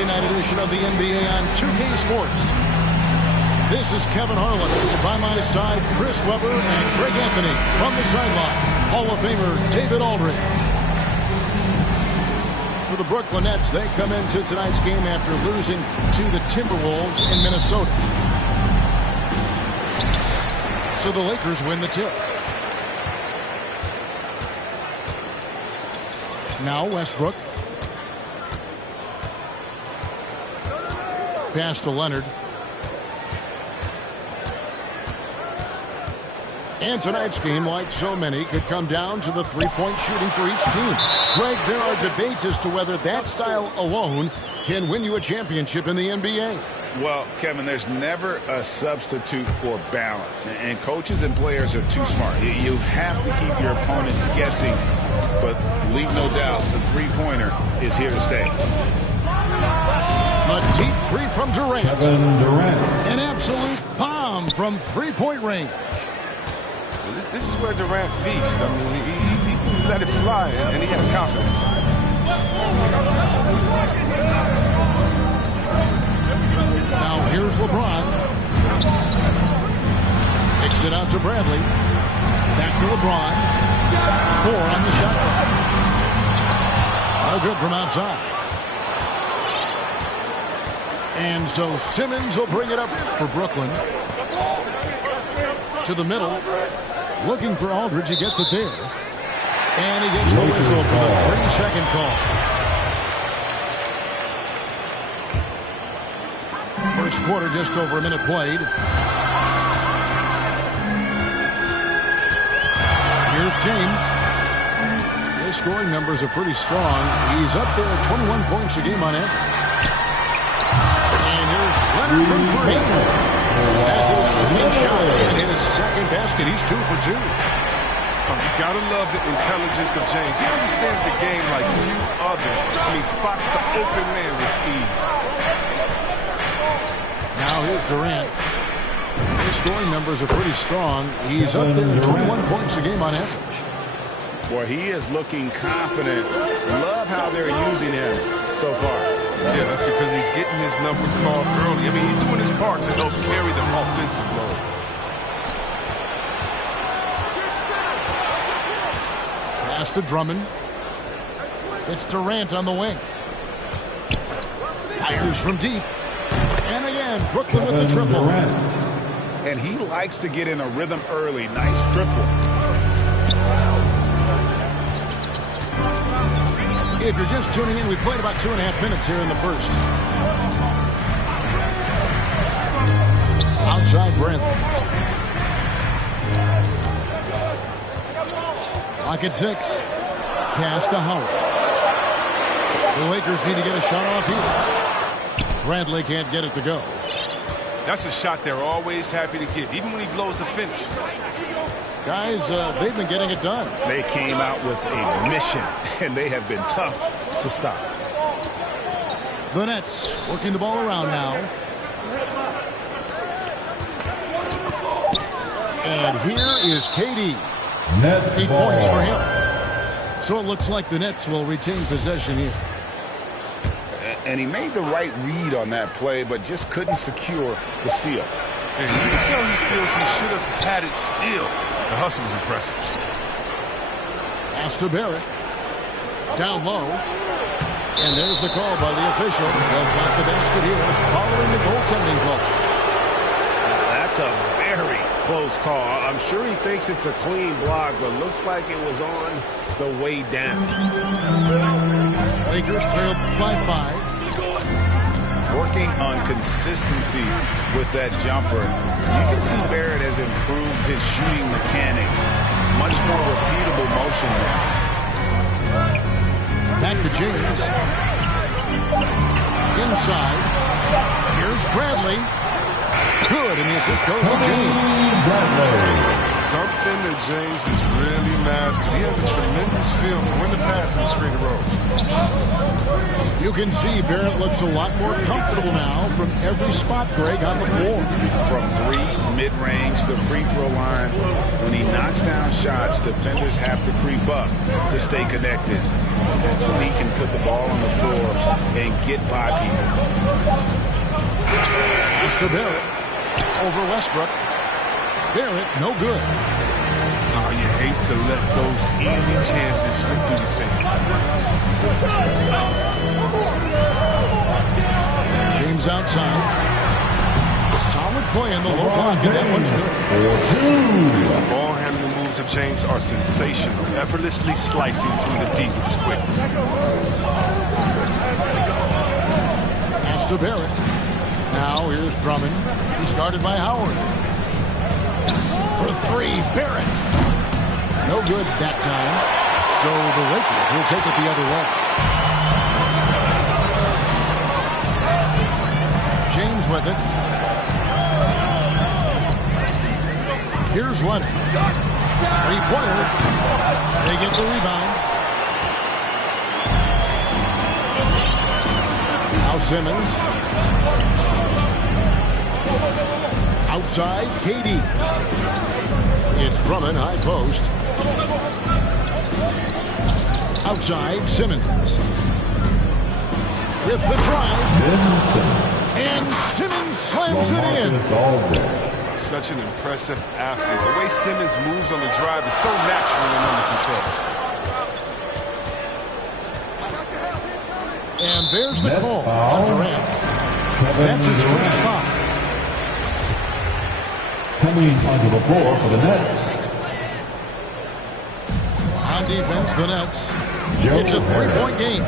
Monday night edition of the NBA on TÜRKİYE Sports. This is Kevin Harlan. By my side, Chris Webber and Greg Anthony. From the sideline, Hall of Famer David Aldridge. For the Brooklyn Nets, they come into tonight's game after losing to the Timberwolves in Minnesota. So the Lakers win the tip. Now Westbrook. Pass to Leonard. And tonight's game, like so many, could come down to the three-point shooting for each team. Greg, there are debates as to whether that style alone can win you a championship in the NBA. Well, Kevin, there's never a substitute for balance. And coaches and players are too smart. You have to keep your opponents guessing. But leave no doubt, the three-pointer is here to stay. A deep three from Durant. An absolute bomb from three-point range. This is where Durant feasts. I mean, he can let it fly, and he has confidence. Now here's LeBron. Kicks it out to Bradley. Back to LeBron. 4 on the shot clock. No good from outside. And so Simmons will bring it up for Brooklyn. To the middle. Looking for Aldridge. He gets it there. And he gets the whistle for the 3-second call. First quarter, just over a minute played. Here's James. His scoring numbers are pretty strong. He's up there at 21 points a game on average. And here's Leonard from three. That's his second shot and his second basket. He's 2 for 2. You gotta love the intelligence of James. He understands the game like few others. I mean, spots the open man with ease. Now here's Durant. His scoring numbers are pretty strong. He's up there at 21 points a game on average. Boy, he is looking confident. Love how they're using him so far. Yeah, that's because he's getting his number called early. I mean, he's doing his part to help carry the offensive load. Pass to Drummond. It's Durant on the wing. Fires from deep. And again, Brooklyn with the triple. And he likes to get in a rhythm early. Nice triple. If you're just tuning in, we played about 2.5 minutes here in the first. Outside Bradley. Lock at 6. Pass to Howard. The Lakers need to get a shot off here. Bradley can't get it to go. That's a shot they're always happy to get, even when he blows the finish. Guys, they've been getting it done. They came out with a mission, and they have been tough to stop. The Nets working the ball around now. And here is KD. 8 points for him. So it looks like the Nets will retain possession here. And he made the right read on that play, but just couldn't secure the steal. And you can tell he feels he should have had it still. The hustle was impressive. Pass to Barrett. Down low. And there's the call by the official. They'll count the basket here following the goaltending call. That's a very close call. I'm sure he thinks it's a clean block, but looks like it was on the way down. Lakers trail by 5. Working on consistency with that jumper. You can see Barrett has improved his shooting mechanics. Much more repeatable motion there. Back to James. Inside. Here's Bradley. Good, and the assist goes to James. Something that James has really mastered. He has a tremendous feel for when to pass and screen the road. You can see Barrett looks a lot more comfortable now from every spot, Greg, on the floor. From 3, mid-range, the free throw line. When he knocks down shots, defenders have to creep up to stay connected. That's when he can put the ball on the floor and and get by people. Pass to Barrett. Over Westbrook. Barrett, no good. Oh, you hate to let those easy chances slip through your fingers. James outside. Solid play in the low block, and that one's good. The ball handling moves of James are sensational, effortlessly slicing through the D with his quickness. Pass to Barrett. Now here's Drummond. He's guarded by Howard. For three, Barrett. No good that time. So the Lakers will take it the other way. James with it. Here's Leonard. Three-pointer. They get the rebound. Now Simmons. Outside, KD. It's Drummond, high post. Outside, Simmons. With the drive. And Simmons slams it in. Such an impressive athlete. The way Simmons moves on the drive is so natural and under control. And there's the call on Durant. That's his first foul. Coming onto the floor for the Nets. On defense, the Nets. It's a three-point game.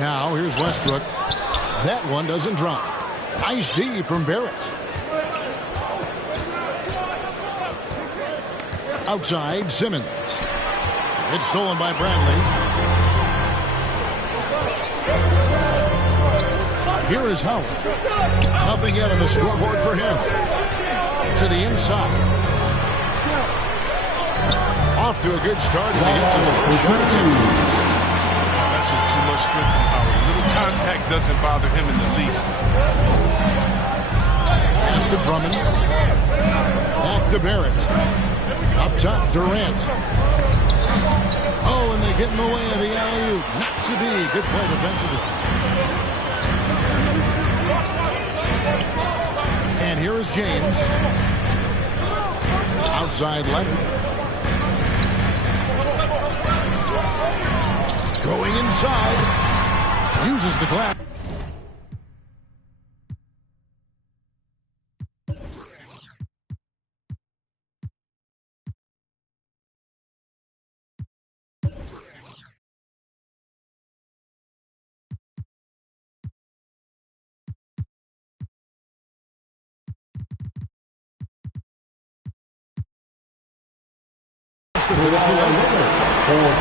Now, here's Westbrook. That one doesn't drop. Nice D from Barrett. Outside, Simmons. It's stolen by Bradley. Here is Howard. Nothing yet on the scoreboard for him. To the inside. Off to a good start as he gets his first shot attempt. That's just too much strength from Howard. A little contact doesn't bother him in the least. Pass to Drummond. Back to Barrett. Up top, Durant. Oh, and they get in the way of the alley-oop. Not to be. Good play defensively. And here is James. Outside Leonard. Going inside. Uses the glass.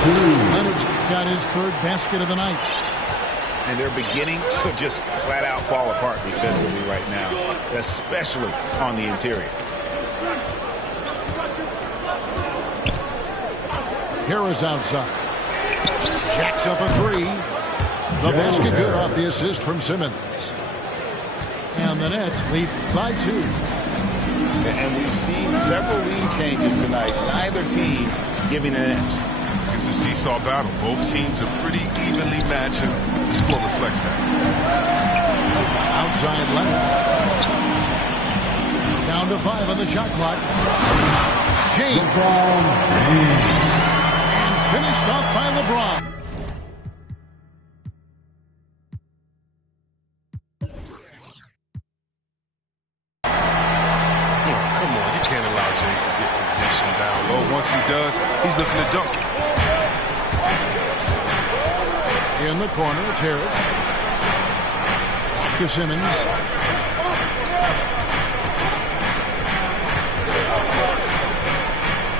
Leonard's got his third basket of the night. And they're beginning to just flat out fall apart defensively right now, especially on the interior. Harris outside. Jacks up a three. The basket good off the assist from Simmons. And the Nets lead by 2. And we've seen several lead changes tonight. Neither team giving an edge. It's a seesaw battle. Both teams are pretty evenly matched, and the score reflects that. Outside Leonard. Down to 5 on the shot clock. James. And finished off by LeBron. Once he does, he's looking to dunk it. In the corner, it's Harris. Back to Simmons.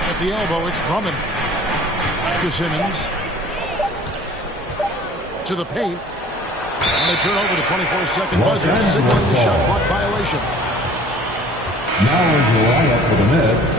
At the elbow, it's Drummond. Back to Simmons. To the paint. And they turn over the 24-second buzzer, signaling the shot clock violation. Now is the lineup for the Nets.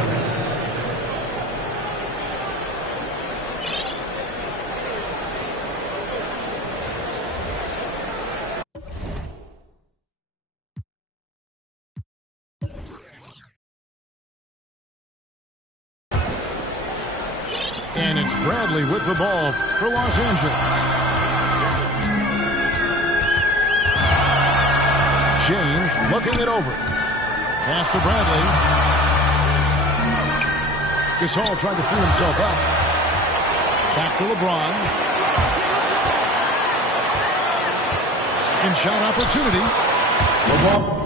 And It's Bradley with the ball for Los Angeles. James looking it over. Pass to Bradley. Gasol tried to free himself up. Back to LeBron. Second shot opportunity. LeBron.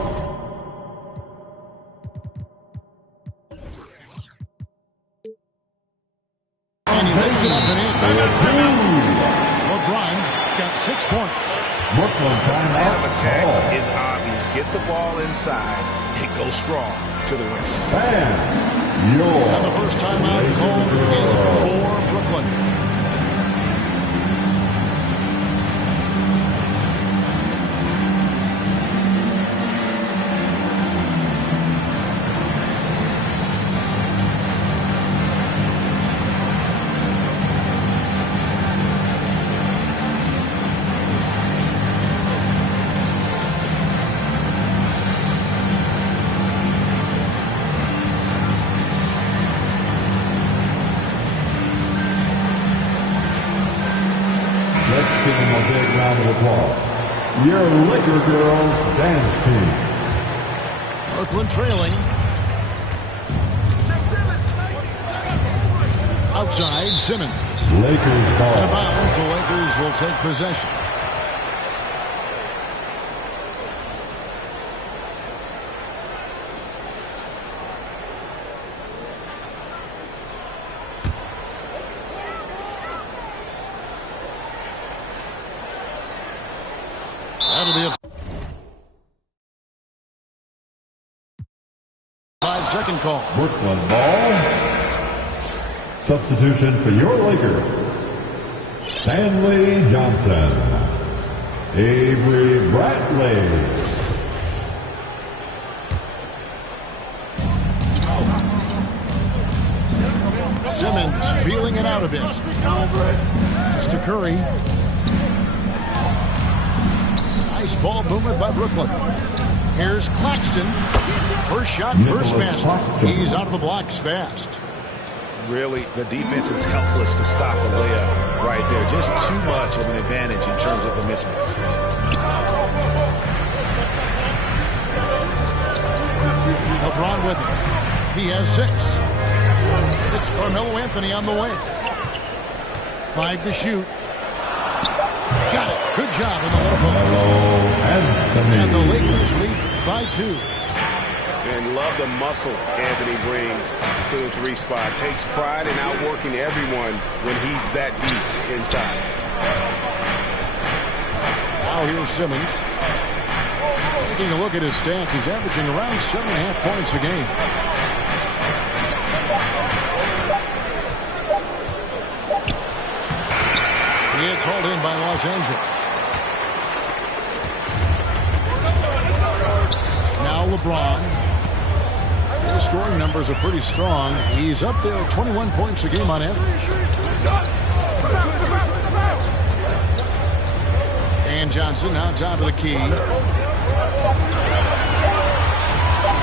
And he lays it up and in. LeBron's got 6 points. Brooklyn Plan timeout. of attack is obvious. Get the ball inside and go strong to the rim. And And the first timeout called for the game for Brooklyn. let's give them a big round of applause. Your Laker Girls Dance Team. Brooklyn trailing. Outside, Simmons. Lakers Out of ball. bounds, the Lakers will take possession. That'll be a 5-second call. Brooklyn ball. Substitution for your Lakers. Stanley Johnson. Avery Bradley. Simmons feeling it out a bit. It's to Curry. Nice ball movement by Brooklyn. Here's Claxton. First shot, first Nicholas basket. Claxton. He's out of the blocks fast. Really, the defense is helpless to stop a layup right there. Just too much of an advantage in terms of the mismatch. LeBron with it. He has 6. It's Carmelo Anthony on the way. 5 to shoot. Got it. Good job in the low post. Anthony. And the Lakers lead by 2. And love the muscle Anthony brings to the 3 spot. Takes pride in outworking everyone when he's that deep inside. Now here's Simmons. Taking a look at his stats, he's averaging around 7.5 points a game. It's hauled in by Los Angeles. Now LeBron. His scoring numbers are pretty strong. He's up there at 21 points a game on average. And Johnson now top of the key.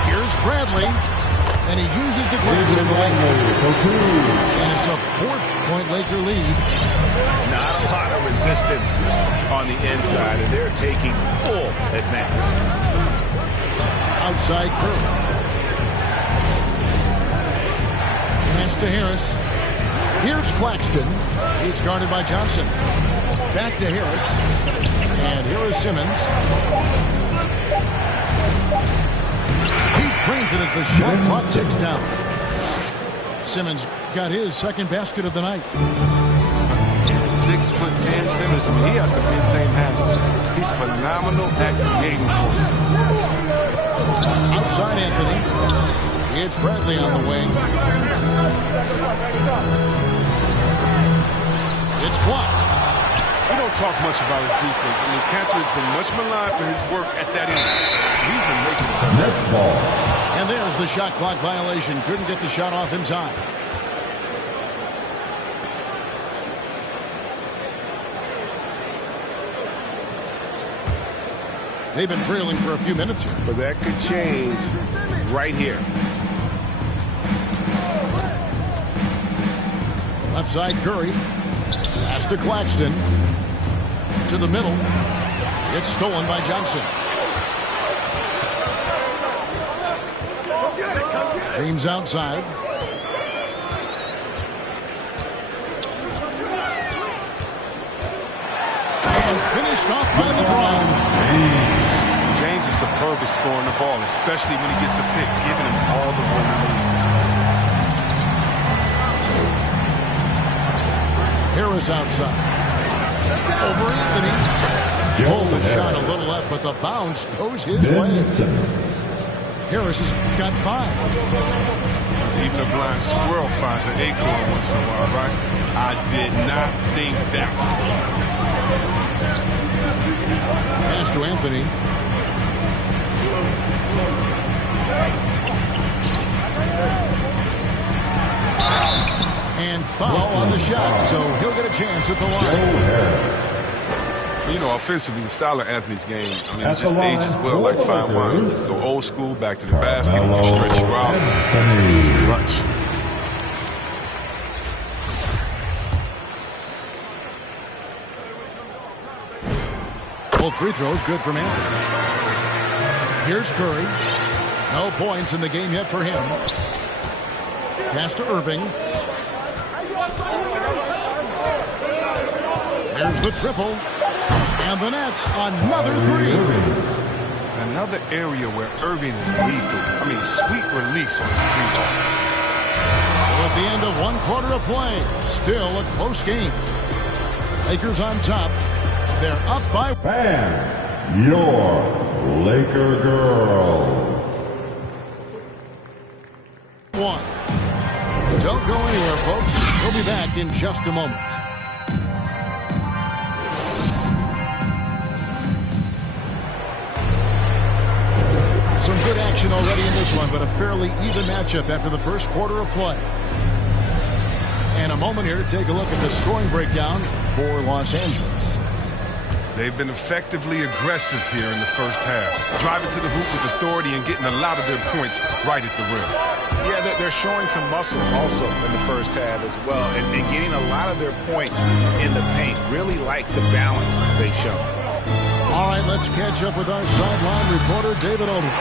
Here's Bradley. And he uses the glass in the lane. And it's a 4-point Laker lead. Not a lot of resistance on the inside, and they're taking full advantage. Outside Curry. Pass to Harris. Here's Claxton. He's guarded by Johnson. Back to Harris. And here is Simmons. He trains it as the shot clock ticks down. Simmons got his second basket of the night. 6'10" Simmons. I mean, he has some insane handles. He's phenomenal at creating for himself. Outside Anthony. It's Bradley on the wing. It's blocked. We don't talk much about his defense. I mean, Cantor has been much maligned for his work at that end. He's been making it. Next ball. And there's the shot clock violation. Couldn't get the shot off in time. They've been trailing for a few minutes here. But that could change right here. Left Left side, Curry. Pass to Claxton. To the middle. It's stolen by Johnson. James outside. And finished off by LeBron. James is superb at scoring the ball, especially when he gets a pick, giving him all the room in the league. Harris outside. Over Anthony. Pulled the shot a little left, but the bounce goes his way. Harris has got 5. Even a blind squirrel finds an acorn once in a while, right? I did not think that was good. Pass to Anthony. And foul on the shot, so he'll get a chance at the line. You know, offensively, the style of Anthony's game, I mean, it just ages well like fine wine. Go old school, back to the basket, and you stretch you out. It's clutch. Both free throws good from Anthony. Here's Curry. No points in the game yet for him. Pass to Irving. There's the triple. And the Nets, another 3. Another area where Irving is lethal. I mean, sweet release on his 3-ball. So at the end of 1 quarter of play, still a close game. Lakers on top. They're up by... And your Laker girls. 1. Don't go anywhere, folks. We'll be back in just a moment. Some good action already in this one, but a fairly even matchup after the first quarter of play. And a moment here to take a look at the scoring breakdown for Los Angeles. They've been effectively aggressive here in the first half, driving to the hoop with authority and getting a lot of their points right at the rim. Yeah, they're showing some muscle also in the first half as well, and getting a lot of their points in the paint. Really like the balance they've shown. All right, let's catch up with our sideline reporter, David Oldham.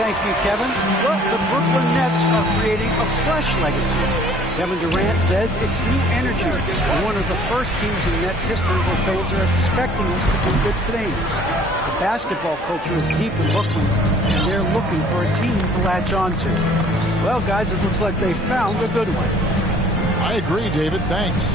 Thank you, Kevin. Well, the Brooklyn Nets are creating a fresh legacy. Kevin Durant says it's new energy. One of the first teams in Nets history where fans are expecting us to do good things. The basketball culture is deep in Brooklyn, and they're looking for a team to latch on to. Well, guys, it looks like they found a good one. I agree, David. Thanks.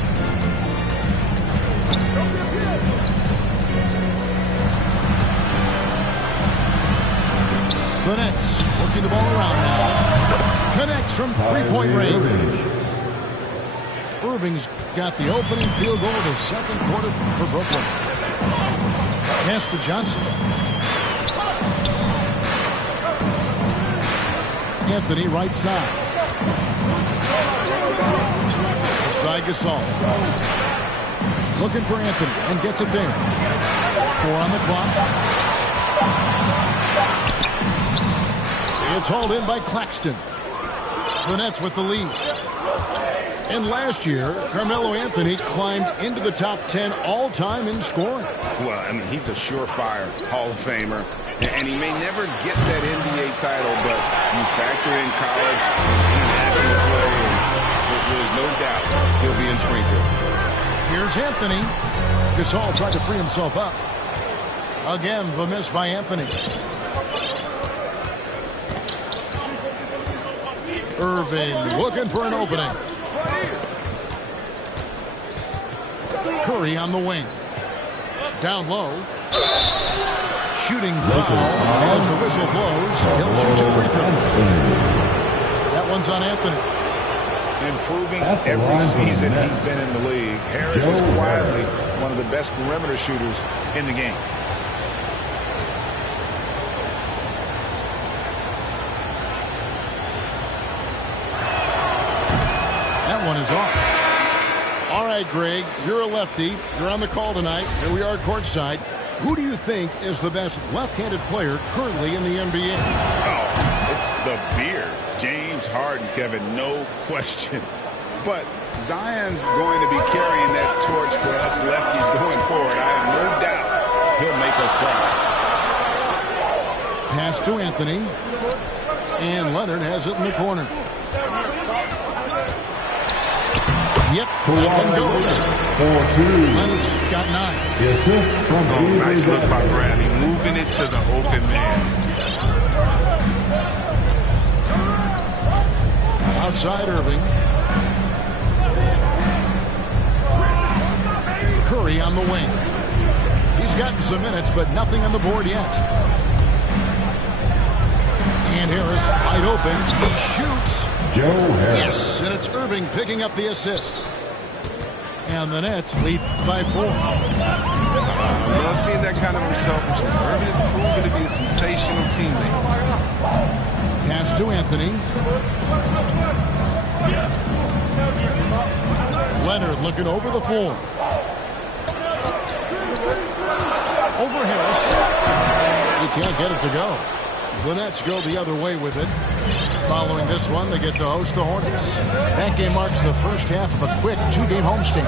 The Nets working the ball around now. Connects from three-point range. Irving's got the opening field goal of the second quarter for Brooklyn. Pass to Johnson. Anthony right side. Side Gasol. Looking for Anthony and gets it there. 4 on the clock. It's hauled in by Claxton. The Nets with the lead. And last year, Carmelo Anthony climbed into the top 10 all-time in scoring. Well, I mean, he's a surefire Hall of Famer, and he may never get that NBA title, but you factor in college, international play, and there's no doubt he'll be in Springfield. Here's Anthony. Gasol tried to free himself up. Again, the miss by Anthony. Irving looking for an opening. Curry on the wing. Down low. Shooting foul as the whistle blows. He'll shoot 2 free throws. That one's on Anthony. Improving every season he's been in the league. Harris is quietly one of the best perimeter shooters in the game. That one is off. All right, Greg, you're a lefty. You're on the call tonight. Here we are courtside. Who do you think is the best left-handed player currently in the NBA? Oh, it's the beard. James Harden, Kevin, no question. But Zion's going to be carrying that torch for us lefties going forward. I have no doubt he'll make us proud. Pass to Anthony. And Leonard has it in the corner. Yep, that one goes. 4-2. Leonard's got 9. The assist from Nice look by Bradley, moving it to the open man. Outside Irving. Curry on the wing. He's gotten some minutes, but nothing on the board yet. And Harris wide open. He shoots. Joe Harris. Yes, and it's Irving picking up the assist. And the Nets lead by 4. I love seeing that kind of unselfishness. Irving is proven to be a sensational teammate. Pass to Anthony. Leonard looking over the floor. Over Harris. He can't get it to go. The Nets go the other way with it. Following this one, they get to host the Hornets. That game marks the first half of a quick 2-game homestand.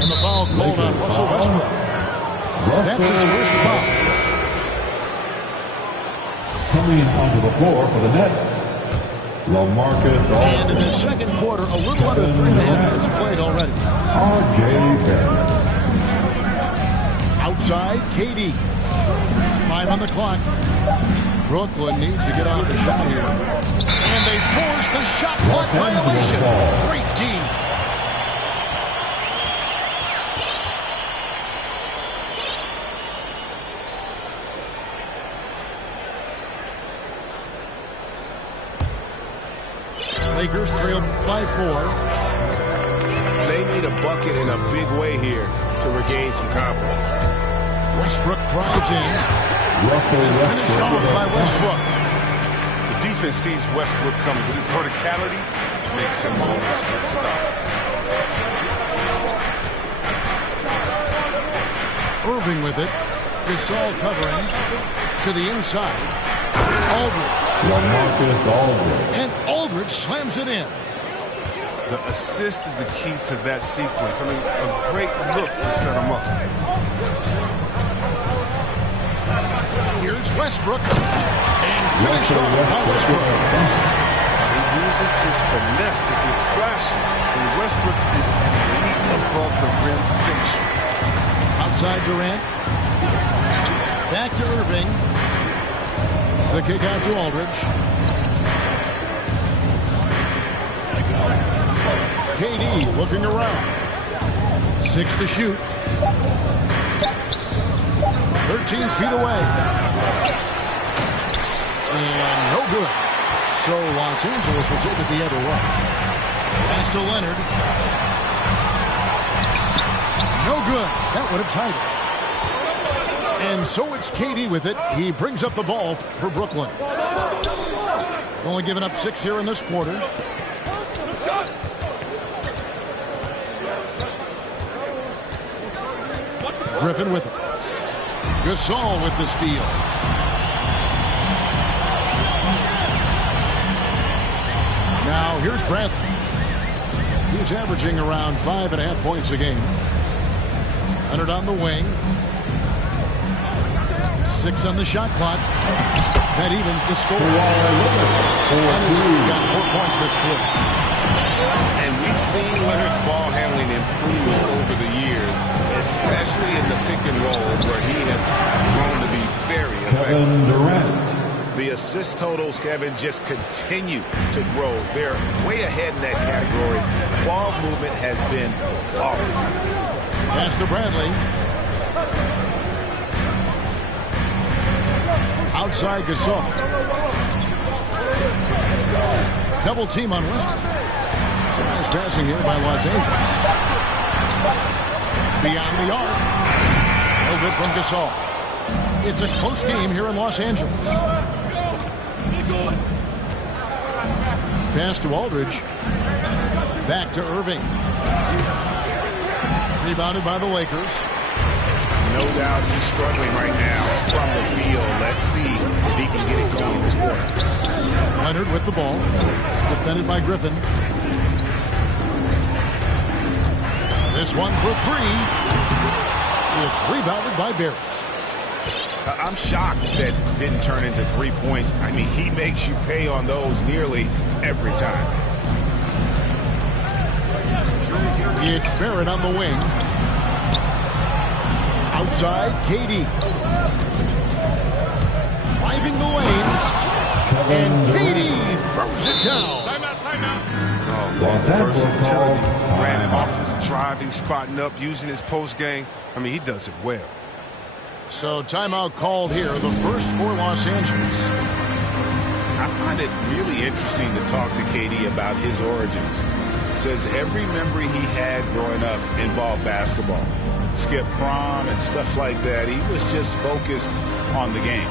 And the foul called on Russell Westbrook. That's his first foul. Coming onto the floor for the Nets, LaMarcus Aldridge. And in the second quarter, a little under 3.5 minutes played already. R.J. Barrett. Outside, KD. 5 on the clock. Brooklyn needs to get off the shot here. And they force the shot clock violation. Great team. Lakers trail by 4. They need a bucket in a big way here to regain some confidence. Westbrook drives in. Finished off by Westbrook. The defense sees Westbrook coming, but his verticality makes him almost stop. Irving with it. Gasol covering to the inside. Aldridge. LaMarcus Aldridge. And Aldridge slams it in. The assist is the key to that sequence. I mean, a great look to set him up. Here's Westbrook. And finished off by Westbrook. He uses his finesse to get flashy. And Westbrook is an elite above the rim finisher. Outside Durant. Back to Irving. The kick out to Aldridge. KD looking around. 6 to shoot. 13 feet away. And no good. So Los Angeles will take it the other way. Pass to Leonard. No good. That would have tied it. And so it's KD with it. He brings up the ball for Brooklyn. Only giving up 6 here in this quarter. Griffin with it. Gasol with the steal. Now here's Bradley. He's averaging around 5.5 points a game. Leonard on the wing. 6 on the shot clock. That evens the score. Leonard's got 4 points this quarter. And we've seen Leonard's ball handling improve over the years, especially in the pick and roll, where he has grown to be very effective. Kevin Durant. The assist totals, Kevin, just continue to grow. They're way ahead in that category. Ball movement has been flawless. Pass to Bradley. Outside Gasol. Double team on Westbrook. Nice passing here by Los Angeles. Beyond the arc. No good from Gasol. It's a close game here in Los Angeles. Pass to Aldridge. Back to Irving. Rebounded by the Lakers. No doubt he's struggling right now from the field. Let's see if he can get it going this quarter. Leonard with the ball. Defended by Griffin. This one for three. It's rebounded by Barrett. I'm shocked that didn't turn into 3 points. I mean, he makes you pay on those nearly every time. It's Barrett on the wing. Outside, KD. Driving the lane. And KD throws it down. Oh, man, the versatility. Ran off his driving, spotting up, using his post game. I mean, he does it well. So timeout called here, the first for Los Angeles. I find it really interesting to talk to KD about his origins. Says every memory he had growing up involved basketball. Skip prom and stuff like that. He was just focused on the game.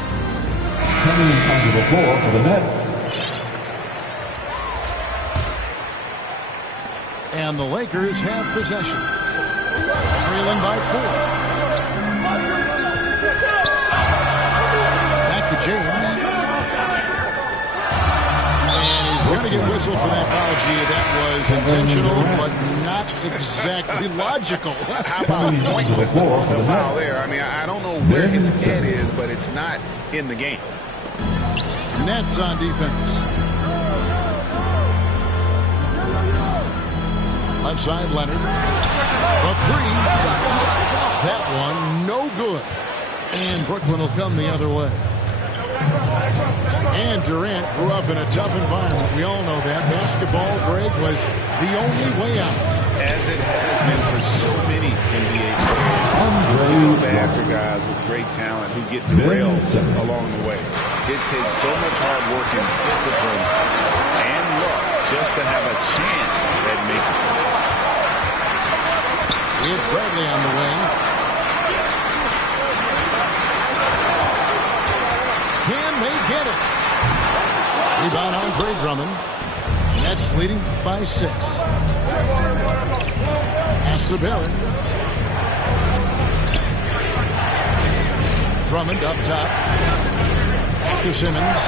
Coming onto the floor for the Nets. And the Lakers have possession. Trailing by 4. Back to James. And he's going to get whistled for that foul, G. That was intentional, but not exactly logical. How about pointless to foul there? I mean, I don't know where his head is, but it's not in the game. Nets on defense. Left side, Leonard. A three. That one, no good. And Brooklyn will come the other way. And Durant grew up in a tough environment. We all know that. Basketball, Greg, was the only way out. As it has been for so many NBA players. Feel bad for guys with great talent who get derailed along the way. It takes so much hard work and discipline and luck just to have a chance at making it. It's Bradley on the wing. Can they get it? Rebound Andre Drummond. Nets leading by 6. Pass to Barrett. Drummond up top. Back to Simmons.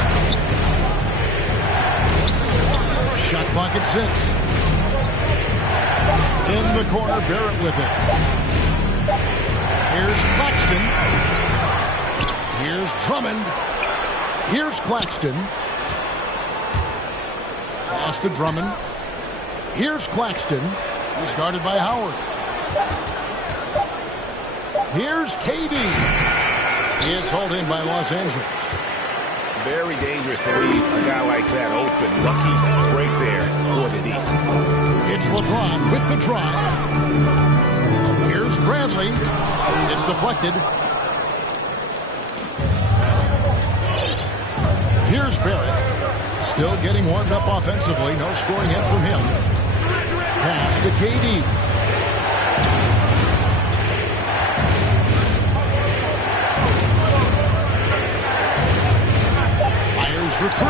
Shot clock at 6. In the corner, Barrett with it. Here's Claxton. Here's Drummond. Here's Claxton. Pass to Drummond. Here's Claxton. He's guarded by Howard. Here's KD. It's hauled in by Los Angeles. Very dangerous to leave a guy like that open. Lucky break there for the D. It's LeBron with the drive. Here's Bradley. It's deflected. Here's Barrett. Still getting warmed up offensively. No scoring yet from him. Pass to KD. Fires for 3.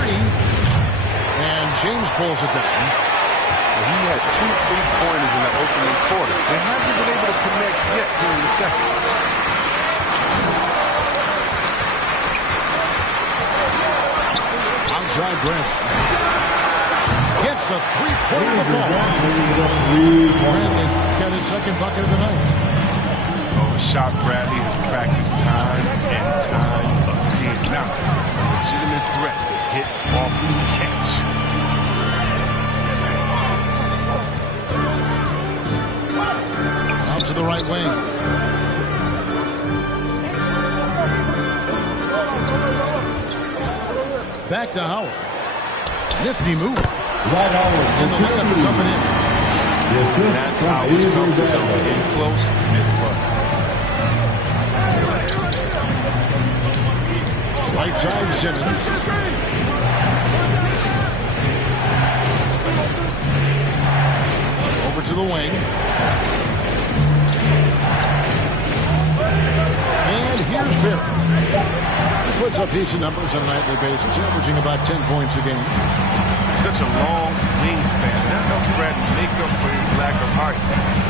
And James pulls it down. He had 2 3-pointers in the opening quarter. They haven't been able to connect yet during the second. Outside Grant. Gets the 3-pointer to fall. Bradley's got his second bucket of the night. Oh, a shot Bradley has practiced time and time again. Now, a legitimate threat to hit off the catch. Out to the right wing. Back to Howard. Nifty move. And the layup is up and in. That's how it's comfort zone. In close and play. Right side, Simmons. Over to the wing. And here's Barrett. Puts up decent numbers on a nightly basis, averaging about 10 points a game. Such a long wingspan. That helps Bradley make up for his lack of height.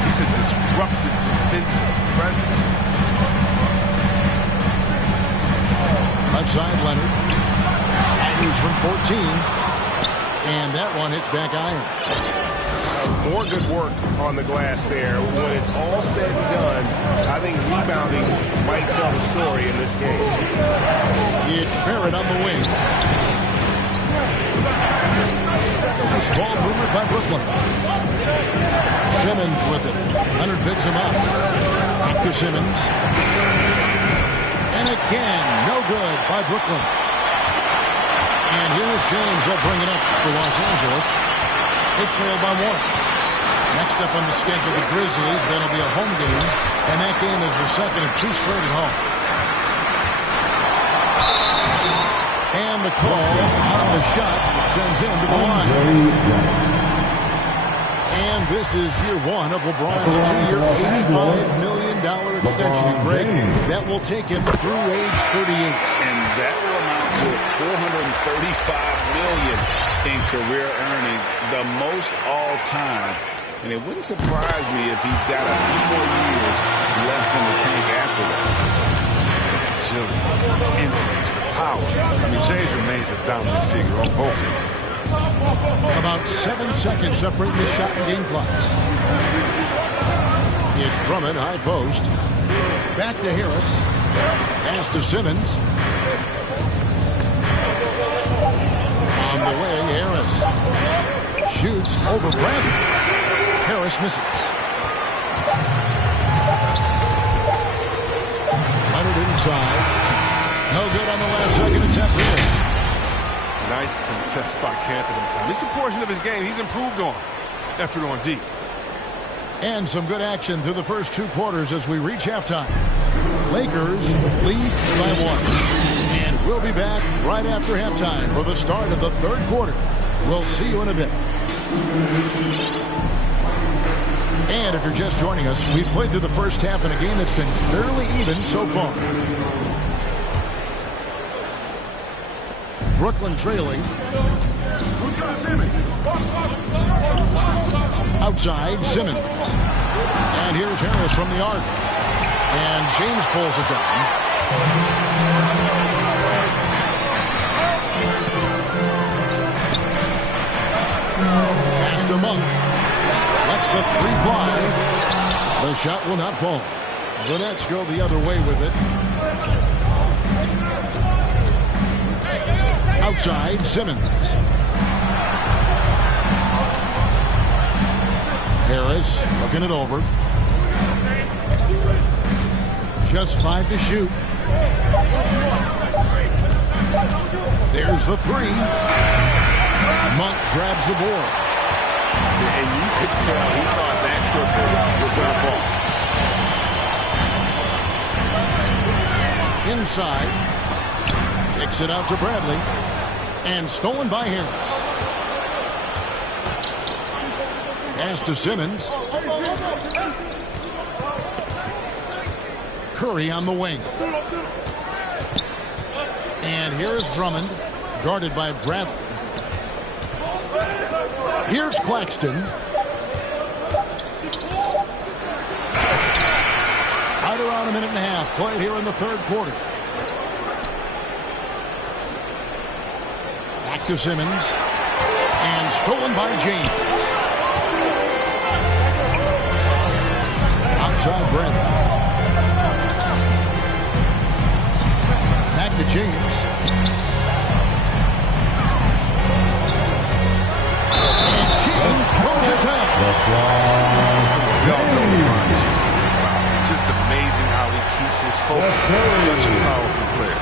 He's a disruptive defensive presence. Left side, Leonard. Fires from 14. And that one hits back iron. More good work on the glass there. When it's all said and done, I think rebounding might tell the story in this game. It's Barrett on the wing. Nice ball movement by Brooklyn. Simmons with it. Leonard picks him up. Back to Simmons. And again, no good by Brooklyn. And here's James. They'll bring it up for Los Angeles. They trail by 1. Next up on the schedule, the Grizzlies. That'll be a home game. And that game is the second of 2 straight at home. And the call on the shot sends him to the line. And this is year 1 of LeBron's 2-year, $85 million extension. And Greg, that will take him through age 38. And that will amount to $435 million in career earnings, the most all time. And it wouldn't surprise me if he's got a few more years left in the tank after that. Instincts, the power. I mean, James remains a dominant figure on both ends. About 7 seconds separating the shot and game clocks. It's Drummond, high post. Back to Harris. Pass to Simmons. On the way, Harris. Shoots over Bradley. Harris misses. Leonard inside. No good on the last second attempt here. Nice contest by Canton. This is a portion of his game he's improved on. Effort on D. And some good action through the first 2 quarters as we reach halftime. Lakers lead by 1. And we'll be back right after halftime for the start of the 3rd quarter. We'll see you in a bit. And if you're just joining us, we've played through the first half in a game that's been fairly even so far. Brooklyn trailing. Who's got Simmons? Outside, Simmons. And here's Harris from the arc. And James pulls it down. Pass to Monk. Lets the 3 fly. The shot will not fall. The Nets go the other way with it. Outside, Simmons. Harris looking it over. Just 5 to shoot. There's the 3. Monk grabs the board. And you could tell he thought that triple was going to fall. Inside. Kicks it out to Bradley. And stolen by Harris. Pass to Simmons. Curry on the wing. And here's Drummond, guarded by Bradley. Here's Claxton. Right around a minute and a half played here in the 3rd quarter. Back to Simmons. And stolen by James. Outside Bradley. Back to James. And James throws it down. It's just amazing how he keeps his focus. He's such a powerful player.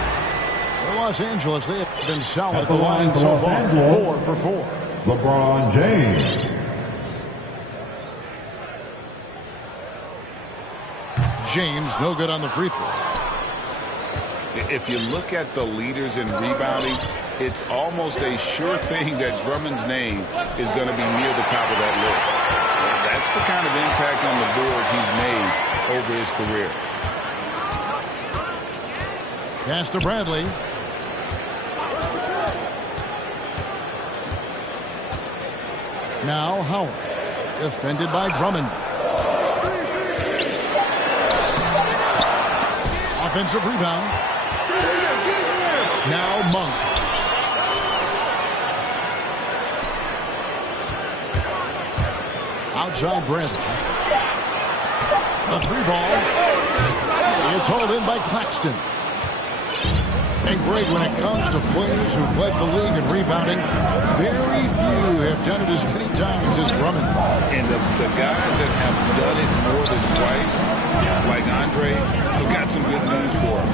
For Los Angeles, they have been solid at the line so far. 4 for 4. LeBron James. James, no good on the free throw. If you look at the leaders in rebounding, it's almost a sure thing that Drummond's name is going to be near the top of that list. That's the kind of impact on the boards he's made over his career. Pass to Bradley. Now Howard. Defended by Drummond. Offensive rebound. Now Monk. Outside Bradley. A 3-ball. It's hauled in by Claxton. And great when it comes to players who've led the league in rebounding. Very few have done it as many times as Drummond. And the guys that have done it more than twice, like Andre, I've got some good news for him.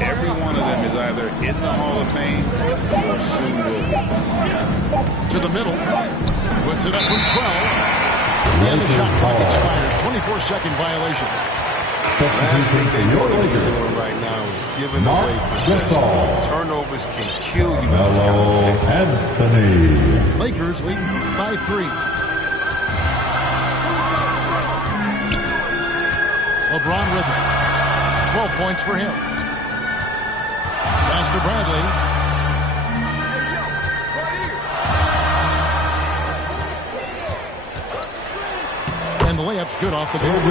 Every one of them is either in the Hall of Fame or soon will be. To the middle. Puts it up from 12. And the shot clock expires. 24-second violation. Last thing they know to be doing right now is giving away possession. Turnovers can kill you. Anthony. Lakers lead by 3. LeBron with it. 12 points for him. Pass to Bradley. And the layup's good off the bench.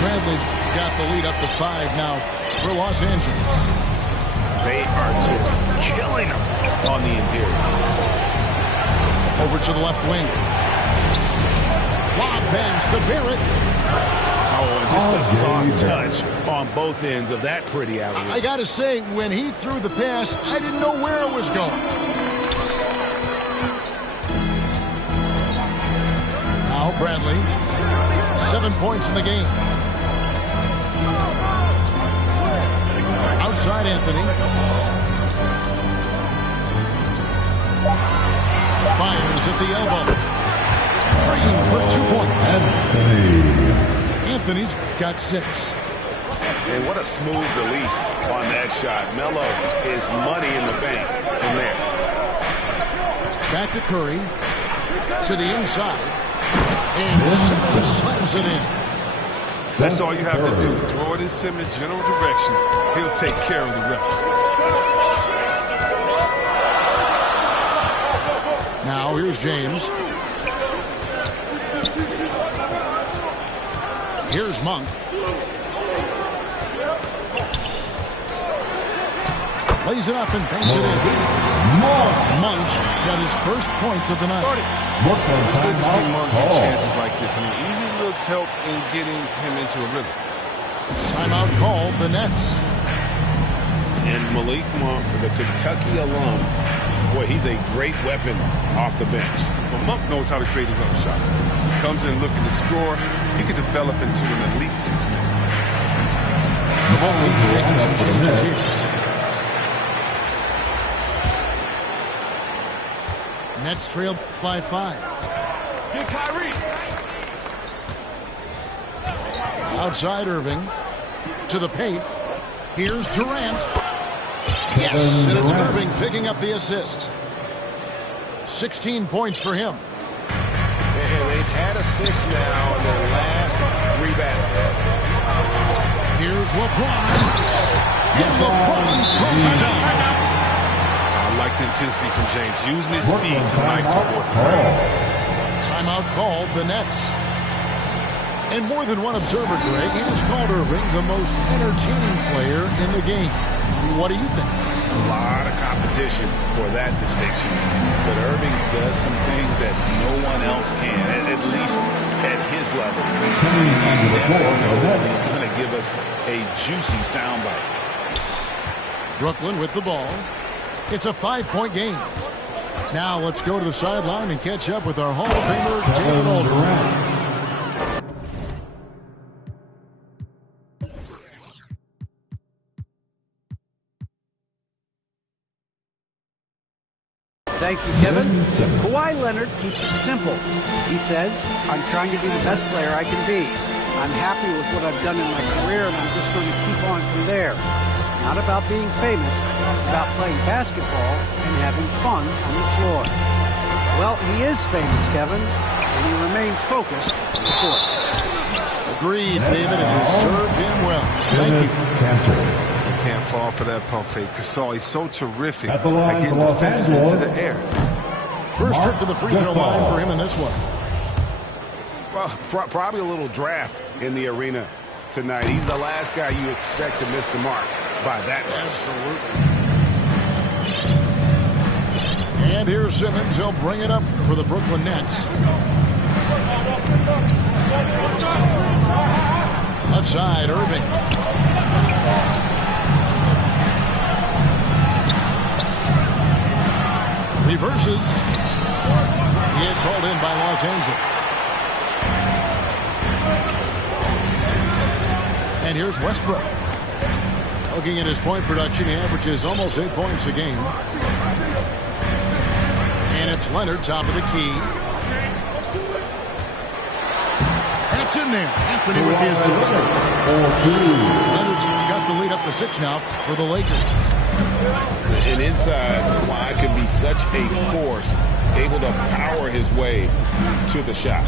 Bradley's got the lead up to 5 now for Los Angeles. They are just killing them on the interior. Over to the left wing. Lob pass to Barrett. Oh, and just a soft touch on both ends of that pretty alley. I got to say, when he threw the pass, I didn't know where it was going. Now Bradley, 7 points in the game. Outside Anthony. Fires at the elbow. Trading for 2 points. Anthony's got 6. And what a smooth release on that shot. Melo is money in the bank from there. Back to Curry. To the inside. And Simmons slams it in. That's all you have to do. Throw it in Simmons' general direction. He'll take care of the rest. Now here's James. Here's Monk. Lays it up and banks it in. Monk's got his first points of the night. It's good to see Monk get chances like this. I mean, easy looks help in getting him into a rhythm. Timeout called the Nets. And Malik Monk, the Kentucky alum, boy, he's a great weapon off the bench. But Monk knows how to create his own shot. He comes in looking to score. He can develop into an elite 6-man. So both teams making some changes here. Nets trail by 5. Get Kyrie. Outside Irving. To the paint. Here's Durant. Yes, and it's Irving picking up the assist. 16 points for him. And they've had assists now in their last 3 baskets. Here's LeBron. And LeBron throws it down. I like the intensity from James, using his speed to knife the board. Timeout called the Nets. And more than one observer, Greg, has called Irving the most entertaining player in the game. What do you think? A lot of competition for that distinction. But Irving does some things that no one else can, at least at his level. He's going to give us a juicy soundbite. Brooklyn with the ball. It's a 5-point game. Now let's go to the sideline and catch up with our Hall of Famer, David Aldridge. Thank you, Kevin. Kawhi Leonard keeps it simple. He says, I'm trying to be the best player I can be. I'm happy with what I've done in my career, and I'm just going to keep on from there. It's not about being famous. It's about playing basketball and having fun on the floor. Well, he is famous, Kevin, and he remains focused on the court. Agreed, David, and it served him well. Thank you. Can't fall for that pump fake. Gasol, he's so terrific at getting defenders into the air. First trip to the free throw line for him in this one. Well, probably a little draft in the arena tonight. He's the last guy you expect to miss the mark. by that much. Absolutely. And here's Simmons. He'll bring it up for the Brooklyn Nets. Left side, Irving. Reverses. It's hauled in by Los Angeles. And here's Westbrook. Looking at his point production, he averages almost 8 points a game. And it's Leonard, top of the key. That's in there. Anthony with the assist. Leonard's got the lead up to 6 now for the Lakers. And inside, Kawhi can be such a force, able to power his way to the shot.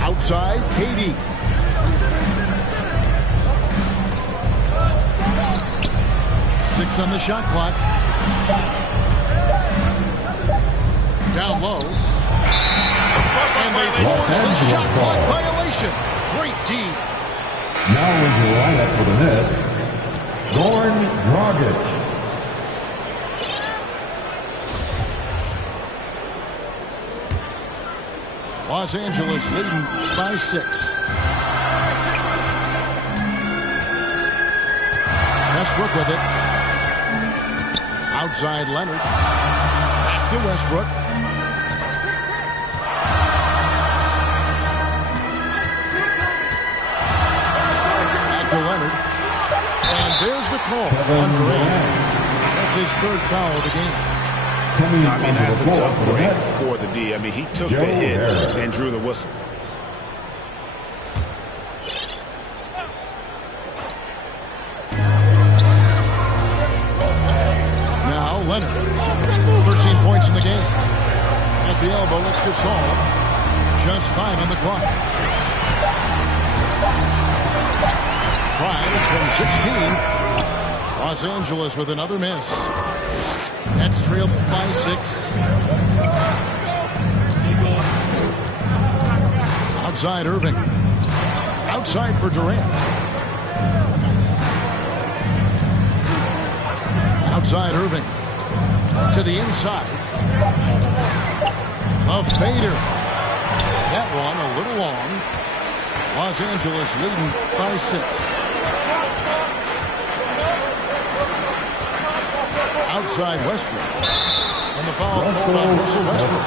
Outside, KD. Six on the shot clock. Down low. And they force the shot clock violation. Great team. Now in the lineup for the Nets, Goran Dragic. Los Angeles leading by 6. Westbrook with it. Outside Leonard. Back to Westbrook. Back to Leonard. And there's the call on Durant. That's his 3rd foul of the game. I mean, that's a tough break for the D. I mean, he took the hit and drew the whistle. Now Leonard. 13 points in the game. At the elbow, it's Gasol. Just 5 on the clock. Tries from 16. Los Angeles with another miss. Nets trailed by 6. Outside Irving. Outside for Durant. Outside Irving. To the inside. A fader. That one a little long. Los Angeles leading by 6. Outside Westbrook. And the foul called on Russell Westbrook.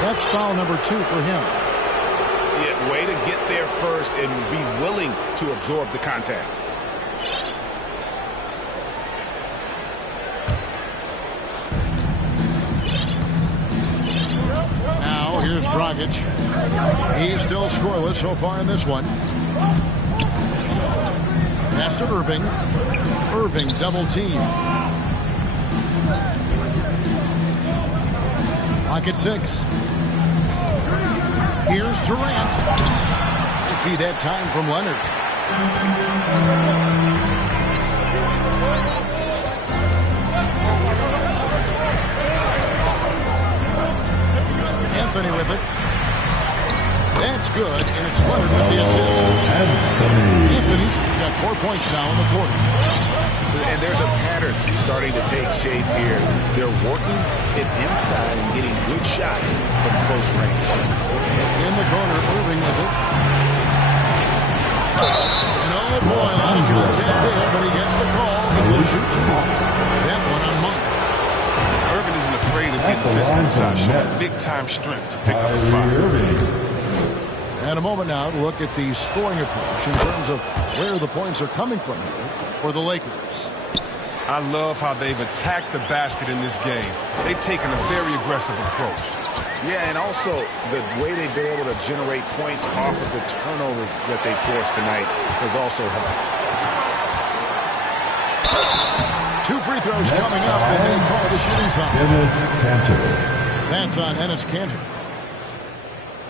That's foul number 2 for him. Yeah, way to get there first and be willing to absorb the contact. Now here's Dragic. He's still scoreless so far in this one. Pass to Irving. Irving double team. Clock at 6. Here's Durant. Empty that time from Leonard. Anthony with it. That's good, and it's Leonard with the assist. Anthony's got 4 points now in the quarter. And there's a pattern starting to take shape here. They're working it inside and getting good shots from close range. In the corner, Irving with it. And oh boy, a lot of contact there, but he gets the call. He will shoot 2. That one on Monk. Irving isn't afraid of getting physical inside, showing big-time strength to pick up the foul. And a moment now to look at the scoring approach in terms of where the points are coming from here for the Lakers. I love how they've attacked the basket in this game. They've taken a very aggressive approach. Yeah, and also the way they've been able to generate points off of the turnovers that they forced tonight has also helped. 2 free throws coming up, and they call the shooting foul. That's on Enes Kanter.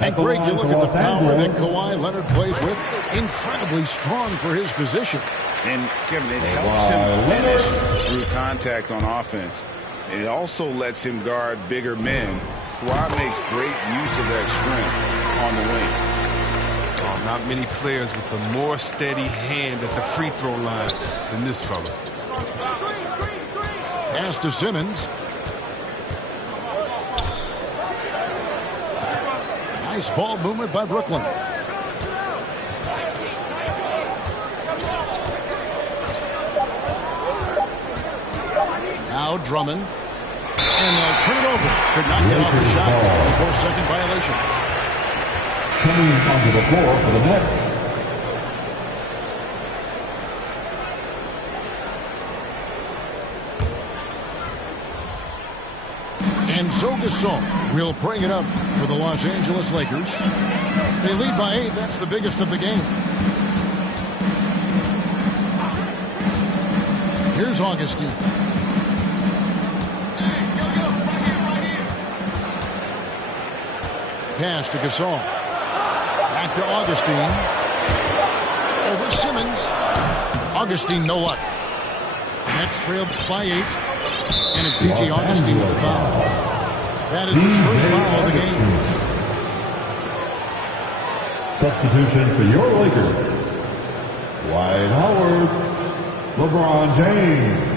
And Greg, you look at the power that Kawhi Leonard plays with. Incredibly strong for his position. And, Kevin, it helps him finish through contact on offense. And it also lets him guard bigger men. Kawhi makes great use of that strength on the wing. Oh, Not many players with a more steady hand at the free throw line than this fella. Pass to Simmons. Nice ball movement by Brooklyn. Now Drummond. And they'll turn it over. Could not get off the shot. 24-second violation. Coming onto the floor for the Nets. And so Gasol will bring it up for the Los Angeles Lakers. They lead by 8. That's the biggest of the game. Here's Augustine. Pass to Gasol. Back to Augustine. Over Simmons. Augustine, no luck. Nets trailed by 8. And it's DJ Augustine with the foul. That is his first foul of the game. Substitution for your Lakers. Dwight Howard. LeBron James.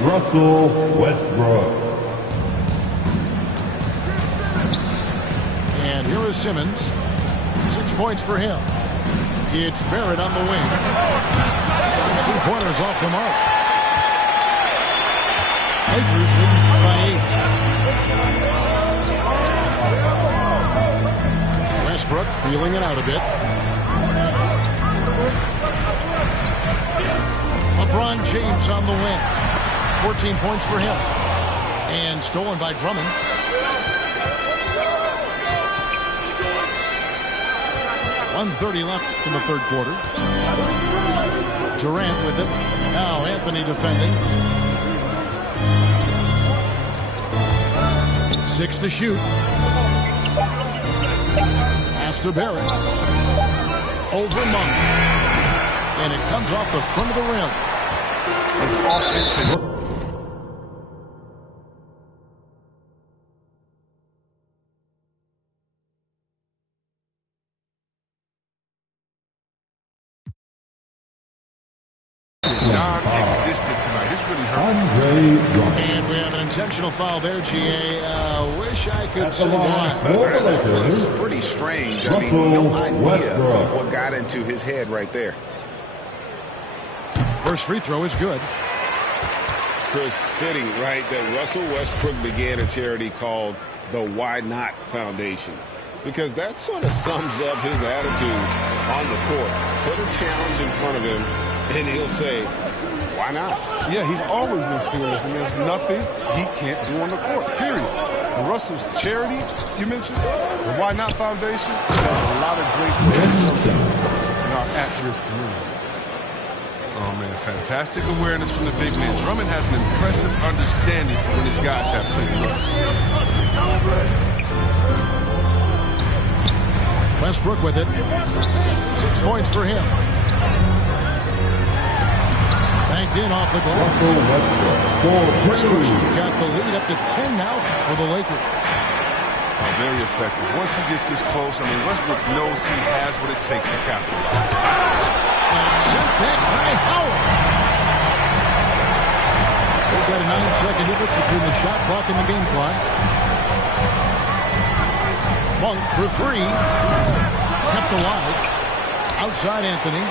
Russell Westbrook. And here is Simmons. 6 points for him. It's Barrett on the wing. Those 3-pointers off the mark. Lakers leading by 8. Westbrook feeling it out a bit. LeBron James on the wing. 14 points for him. And stolen by Drummond. .130 left in the third quarter. Durant with it. Now Anthony defending. 6 to shoot. Pass to Barrett. Over Monk. And it comes off the front of the rim. His offense is... non-existent tonight. This really hurt. And we have an intentional foul there, GA. Wish I could say why. It's pretty strange. I mean, no idea what got into his head right there. First free throw is good. Chris, fitting, right, that Russell Westbrook began a charity called the Why Not Foundation. Because that sort of sums up his attitude on the court. Put a challenge in front of him, and he'll say, why not? Yeah, he's always been fearless, and there's nothing he can't do on the court, period. And Russell's charity, you mentioned, the Why Not Foundation, has a lot of great work in our at-risk community. Oh, man, fantastic awareness from the big man. Drummond has an impressive understanding for when his guys have played looks. Westbrook with it. 6 points for him. Banked in off the glass. Westbrook's got the lead up to 10 now for the Lakers. Very effective. Once he gets this close, I mean, Westbrook knows he has what it takes to capitalize. And sent back by Howard. We've got a 9-second difference between the shot clock and the game clock. Monk for 3. Kept alive. Outside Anthony.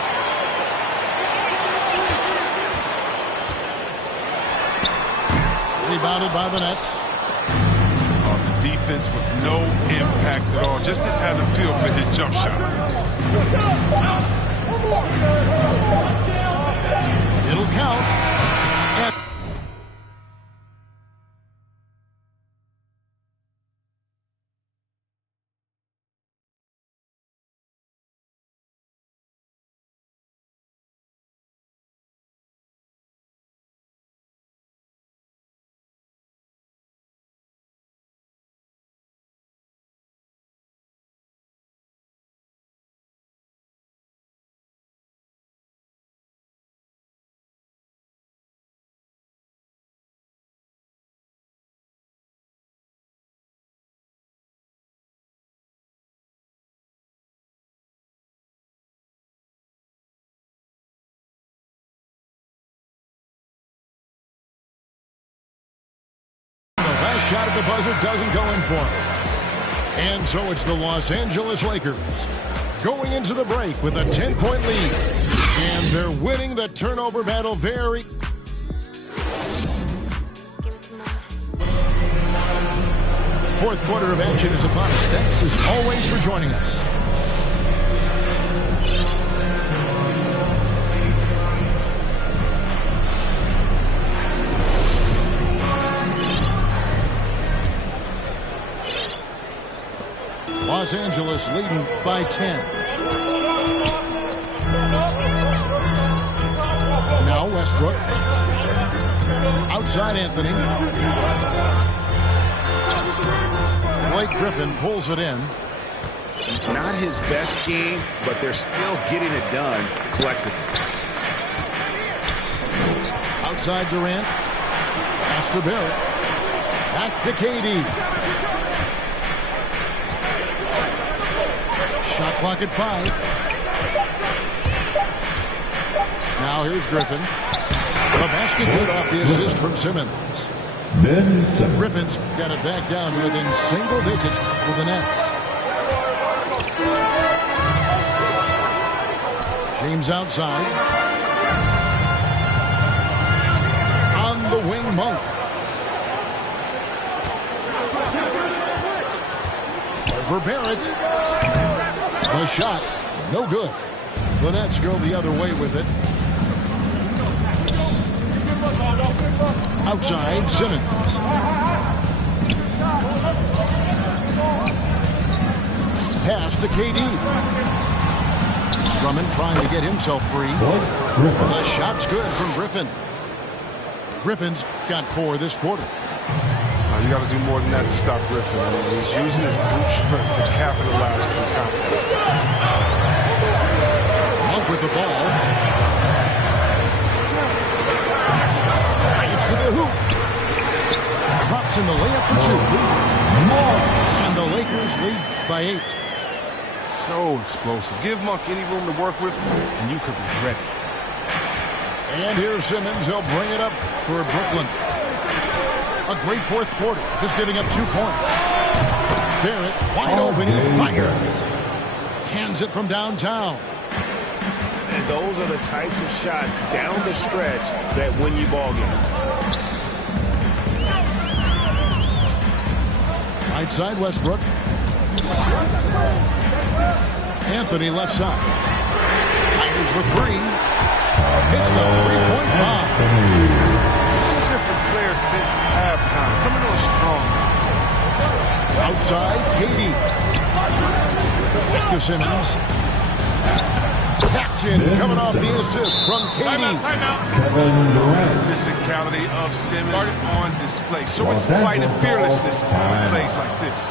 Rebounded by the Nets. The defense with no impact at all. Just didn't have the feel for his jump shot. It'll count. shot at the buzzer doesn't go in for him. And so it's the Los Angeles Lakers going into the break with a 10-point lead. And they're winning the turnover battle very... Fourth quarter of action is upon us. Thanks as always for joining us. Los Angeles leading by 10. Now Westbrook. Outside Anthony. Blake Griffin pulls it in. Not his best game, but they're still getting it done collectively. Outside Durant. Pass to Barrett. Back to KD. Shot clock at 5. Now here's Griffin. The basket good off the assist from Simmons. Griffin's got it back down to within single digits for the Nets. James outside. On the wing, Monk. Over Barrett. The shot, no good. The Nets go the other way with it. Outside, Simmons. Pass to KD. Drummond trying to get himself free. The shot's good from Griffin. Griffin's got 4 this quarter. You got to do more than that to stop Griffin. I mean, he's using his brute strength to capitalize through contact. Monk with the ball. Drives to the hoop. Drops in the layup for 2. And the Lakers lead by 8. So explosive. Give Monk any room to work with, and you could be ready. And here's Simmons. He'll bring it up for Brooklyn. A great fourth quarter, just giving up 2 points. Barrett, wide open, he fires. Hands it from downtown. And those are the types of shots down the stretch that win you ball games. Right side, Westbrook. Anthony left side. Fires the 3. Hits the 3-point bomb. Different player since halftime. Coming on strong. Outside, KD. Back to Simmons. Action coming off the assist from KD. Timeout. Physicality of Simmons on display. Showing some fight and fearlessness on plays like this.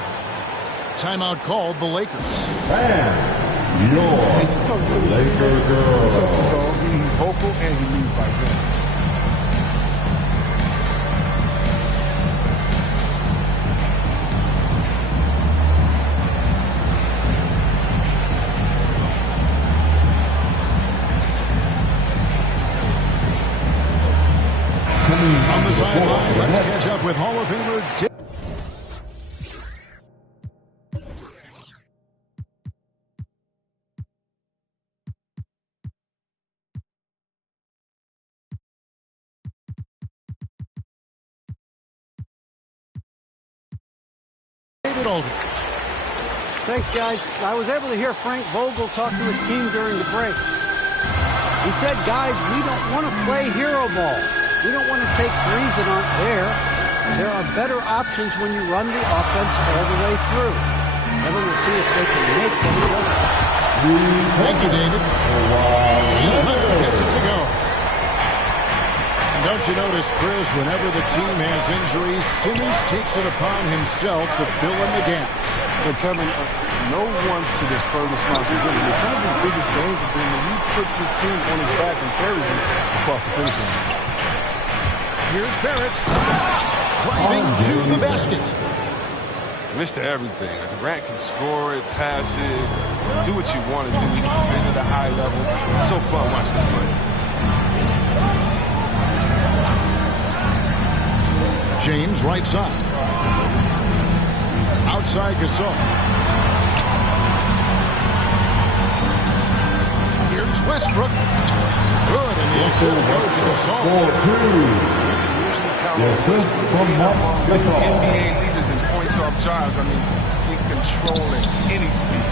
Timeout called the Lakers. And your Laker girl. He's vocal and he leads by example. On the sideline, let's catch up with Hall of Famer Dick. Thanks, guys. I was able to hear Frank Vogel talk to his team during the break. He said, guys, we don't want to play hero ball. We don't want to take threes that aren't there. There are better options when you run the offense all the way through. Evan will see if they can make them. Thank you, David. And Leonard gets it to go. And don't you notice, Chris, whenever the team has injuries, Simmons takes it upon himself to fill in the gaps. But Kevin, no one to defer responsibility. Some of his biggest games have been when he puts his team on his back and carries them across the finish line. Here's Barrett. Driving to the basket. Mr. Everything. Durant can score it, pass it, do what you want to do. He can defend at a high level. It's so fun watching him play. James right side. Outside Gasol. Here's Westbrook. Good, and the assist goes to Gasol. The assist from Gasol. NBA leaders in points off drives. I mean, he controlling any speed.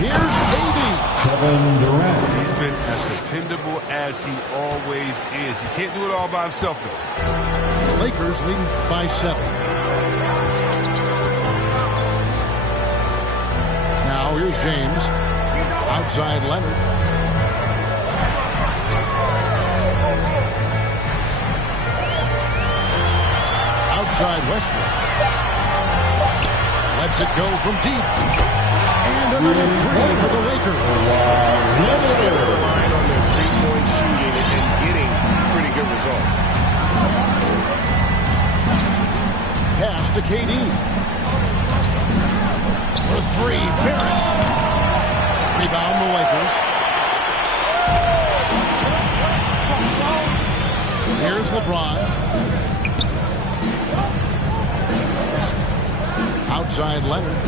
Here's KD. Kevin Durant. He's been as dependable as he always is. He can't do it all by himself, though. Lakers leading by 7. Now here's James. Outside Leonard. Outside Westbrook. Lets it go from deep. And another 3 for the Lakers. Relying on their three-point shooting and getting pretty good results. Pass to KD. For 3, Barrett. Rebound the Lakers. Here's LeBron. Outside Leonard.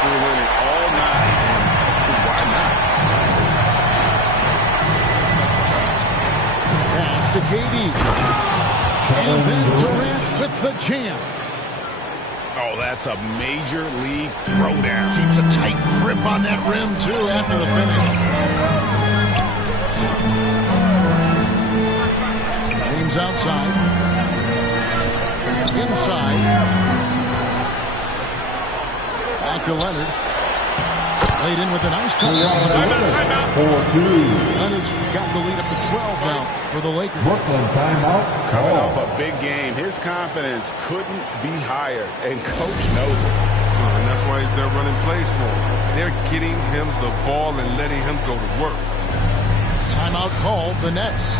Through Leonard all night, and why not? Pass to KD. And then Durant with the jam. Oh, that's a major league throwdown. Keeps a tight grip on that rim, too, after the finish. James outside. Inside. Back to Leonard. Laid in with a nice touch. Leonard's got the lead up to 12 now for the Lakers. Brooklyn timeout. Coming off a big game, his confidence couldn't be higher, and coach knows it. And that's why they're running plays for him. They're getting him the ball and letting him go to work. Timeout called, the Nets.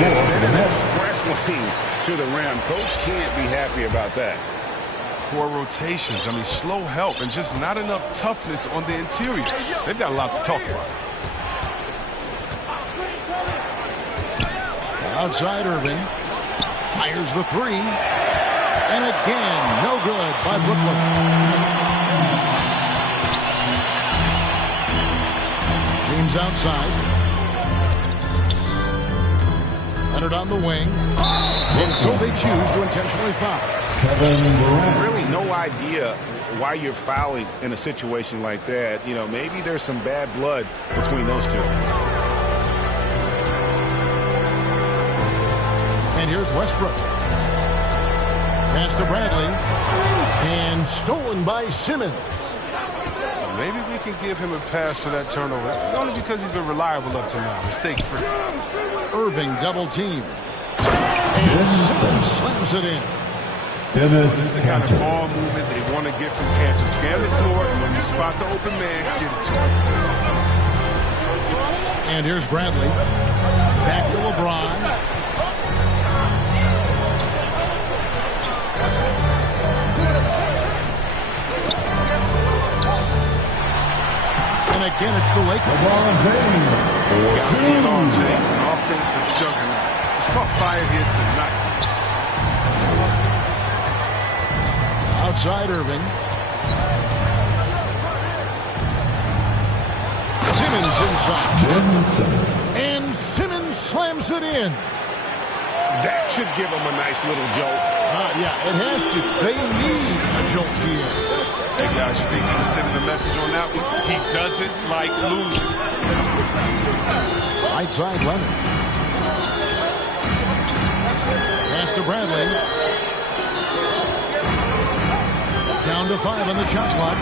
It's been an express lane to the rim. Coach can't be happy about that. Poor rotations. I mean, slow help and just not enough toughness on the interior. They've got a lot to talk about. Outside Irving. Fires the 3. And again, no good by Brooklyn. James outside. Leonard on the wing. And so they choose to intentionally foul. Kevin Durant. Really no idea why you're fouling in a situation like that. You know, maybe there's some bad blood between those two. And here's Westbrook. Pass to Bradley. And stolen by Simmons. Maybe we can give him a pass for that turnover, only because he's been reliable up to now, mistake-free. Irving double team. And Simmons slams it in. This is the kind of ball movement they want to get from Cantor. Scan the floor, and when you spot the open man, get it to him. And here's Bradley. Back to LeBron. And again, it's the Lakers. LeBron James. LeBron James, an offensive juggernaut. It's caught fire here tonight. Outside Irving. Simmons inside. And Simmons slams it in. That should give them a nice little jolt. Yeah, it has to. They need a jolt here. Hey, guys, you think he was sending a message on that one? He doesn't like losing. Right side, Leonard. Pass to Bradley. Down to 5 on the shot clock.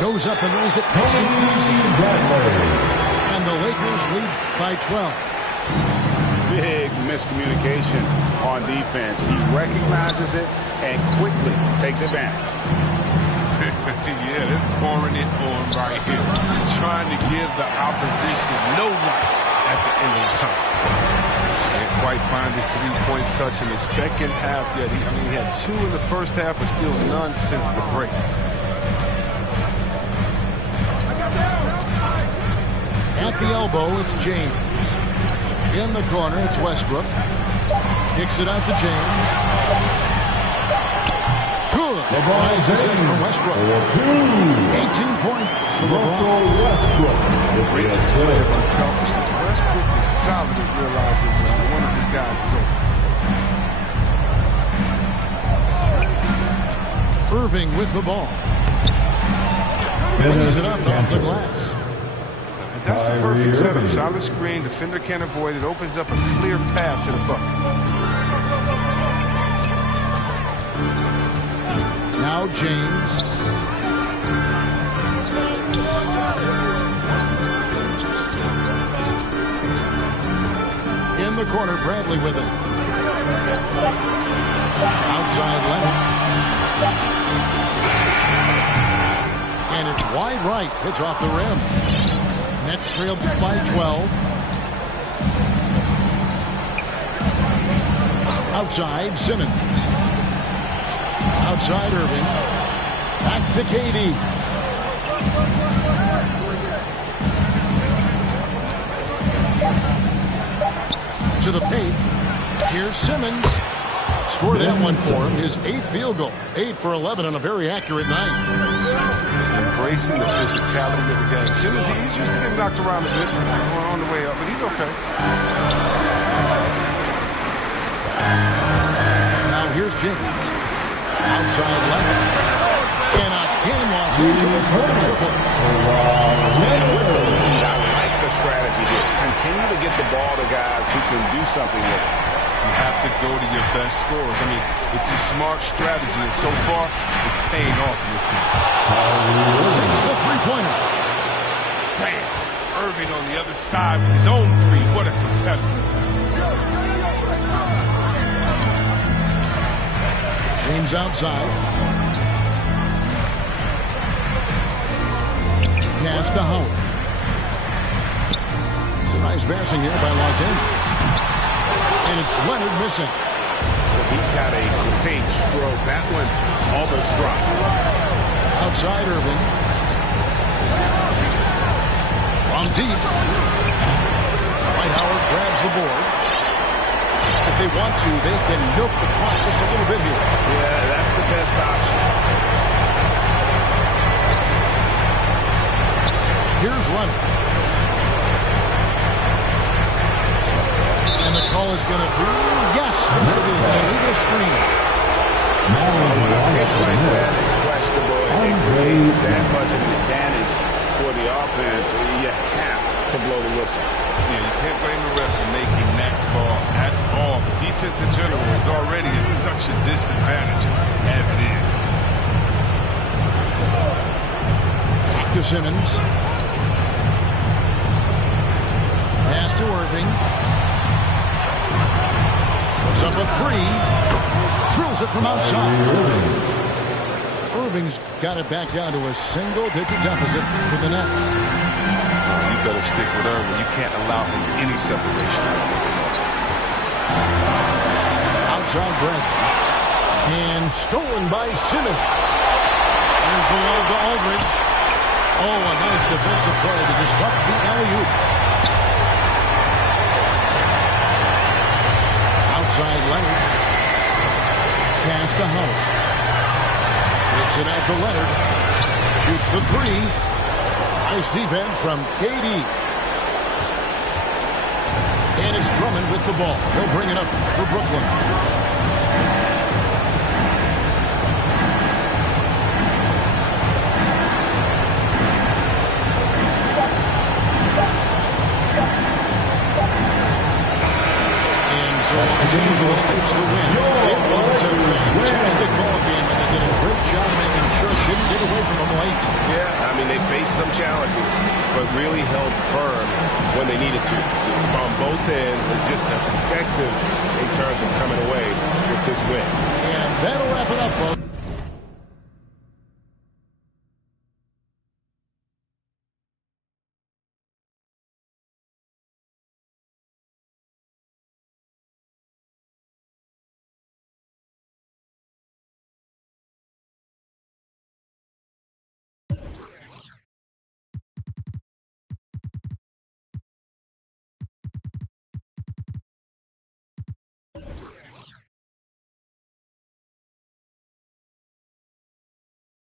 Goes up and lays it. And the Lakers lead by 12. Big miscommunication on defense. He recognizes it and quickly takes advantage. Yeah, they're pouring it on right here. Trying to give the opposition no light at the end of the time. quite find his three-point touch in the second half yet. He had 2 in the first half, but still none since the break. At the elbow, it's James. In the corner, it's Westbrook. Kicks it out to James. Good. Nice assist from Westbrook. 18 points for LeBron. Great display of unselfishness. Westbrook is solid at realizing when one of his guys is open. Irving with the ball. Brings it up off the glass. And that's a perfect setup. Solid screen. Defender can't avoid it. Opens up a clear path to the bucket. Now James. In the corner, Bradley with it. Outside Leonard. And it's wide right. Hits off the rim. Nets trailed by 12. Outside, Simmons. Outside Irving. Back to KD. To the paint. Here's Simmons. Score that one for him. His 8th field goal. 8 for 11 on a very accurate night. Embracing the physicality of the game. Simmons, he's used to getting knocked around a bit on the way up, but he's okay. Now here's James. Outside left. And a game Los Angeles with a triple. I like the strategy here. Continue to get the ball to guys who can do something with it. You have to go to your best scorers. It's a smart strategy, and so far, it's paying off in this game. Sinks the three-pointer. Bam! Irving on the other side with his own three. What a competitor. James outside. Pass to Howard. It's a nice passing here by Los Angeles. And it's Leonard missing. Well, he's got a great stroke. That one almost dropped. Outside Irving. From deep. Dwight Howard grabs the board. If they want to, they can milk the clock just a little bit here. Yeah, that's the best option. Here's Leonard. And the call is going to be, yes, it is, an illegal screen. When a pitch like that is questionable and it creates that much of an advantage for the offense, you have to blow the whistle. Yeah, you can't blame the ref for making that call at all. The defense in general is already at such a disadvantage as it is. Back to Simmons. Pass to Irving. Puts up a three. Drills it from outside. Irving's got it back down to a single-digit deficit for the Nets. You better stick with Irving. You can't allow him any separation. Outside Brent. And stolen by Simmons. There's the lob to Aldridge. Oh, a nice defensive play to disrupt the alley-oop. Outside Leonard. Pass to Howard. Gets it out to Leonard. Shoots the three. Nice defense from KD. And it's Drummond with the ball. He'll bring it up for Brooklyn. So Los Angeles takes the win. It was a fantastic ball game, and they did a great job making sure it didn't get away from them late. Yeah, they faced some challenges, but really held firm when they needed to. On both ends, it's just effective in terms of coming away with this win. And that'll wrap it up, folks.